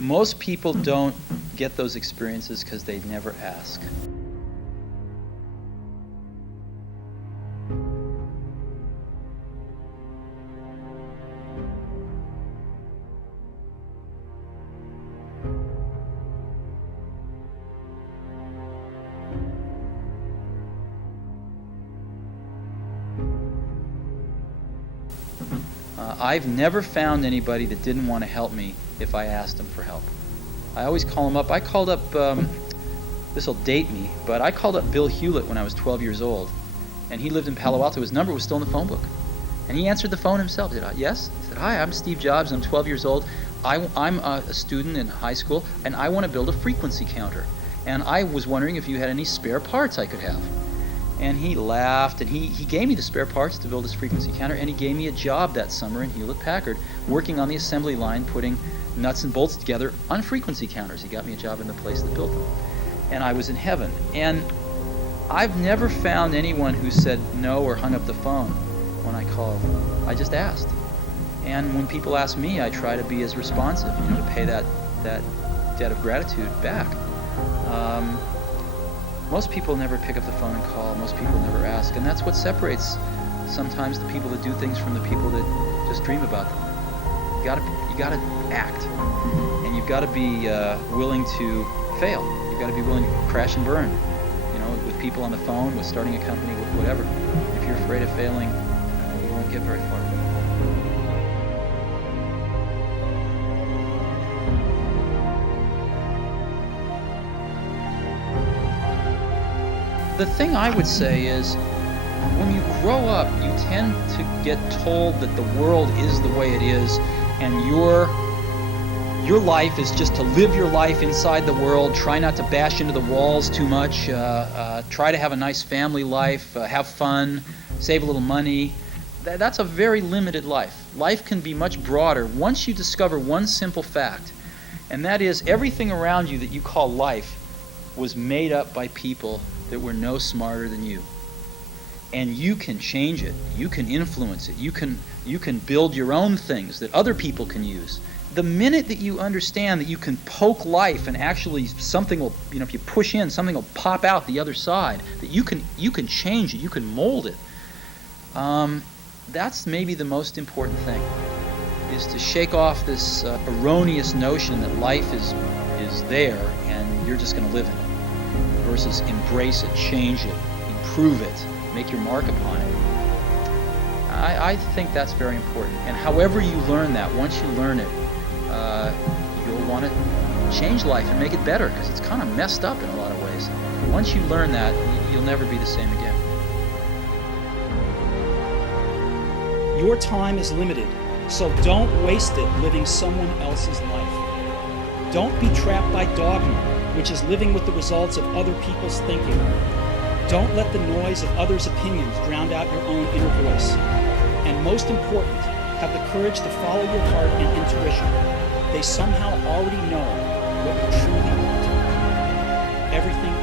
Most people don't get those experiences because they never ask. I've never found anybody that didn't want to help me if I asked them for help. I always call them up. I called up, this will date me, but I called up Bill Hewlett when I was 12 years old, and he lived in Palo Alto. His number was still in the phone book. And he answered the phone himself. He said, yes? He said, hi, I'm Steve Jobs. I'm 12 years old. I'm a student in high school, and I want to build a frequency counter. And I was wondering if you had any spare parts I could have. And he laughed, and he gave me the spare parts to build this frequency counter, and he gave me a job that summer in Hewlett-Packard, working on the assembly line, putting nuts and bolts together on frequency counters. He got me a job in the place that built them. And I was in heaven. And I've never found anyone who said no or hung up the phone when I called. I just asked. And when people ask me, I try to be as responsive, to pay that debt of gratitude back. Most people never pick up the phone and call. Most people never ask, and that's what separates sometimes the people that do things from the people that just dream about them. You gotta act, and you've got to be willing to fail. You've got to be willing to crash and burn. With people on the phone, with starting a company, with whatever. If you're afraid of failing, you won't get very far. The thing I would say is, when you grow up, you tend to get told that the world is the way it is, and your life is just to live your life inside the world, try not to bash into the walls too much, try to have a nice family life, have fun, save a little money. That's a very limited life. Life can be much broader once you discover one simple fact, and that is everything around you that you call life was made up by people that were no smarter than you. And you can change it. You can influence it. You can build your own things that other people can use. The minute that you understand that you can poke life and actually something will, if you push in, something will pop out the other side, that you can change it, you can mold it. That's maybe the most important thing, is to shake off this erroneous notion that life is there and you're just going to live in it, versus embrace it, change it, improve it, make your mark upon it. I think that's very important. And however you learn that, once you learn it, you'll want to change life and make it better, because it's kind of messed up in a lot of ways. Once you learn that, you'll never be the same again. Your time is limited, so don't waste it living someone else's life. Don't be trapped by dogma, which is living with the results of other people's thinking. Don't let the noise of others' opinions drown out your own inner voice. And most important, have the courage to follow your heart and intuition. They somehow already know what you truly want. Everything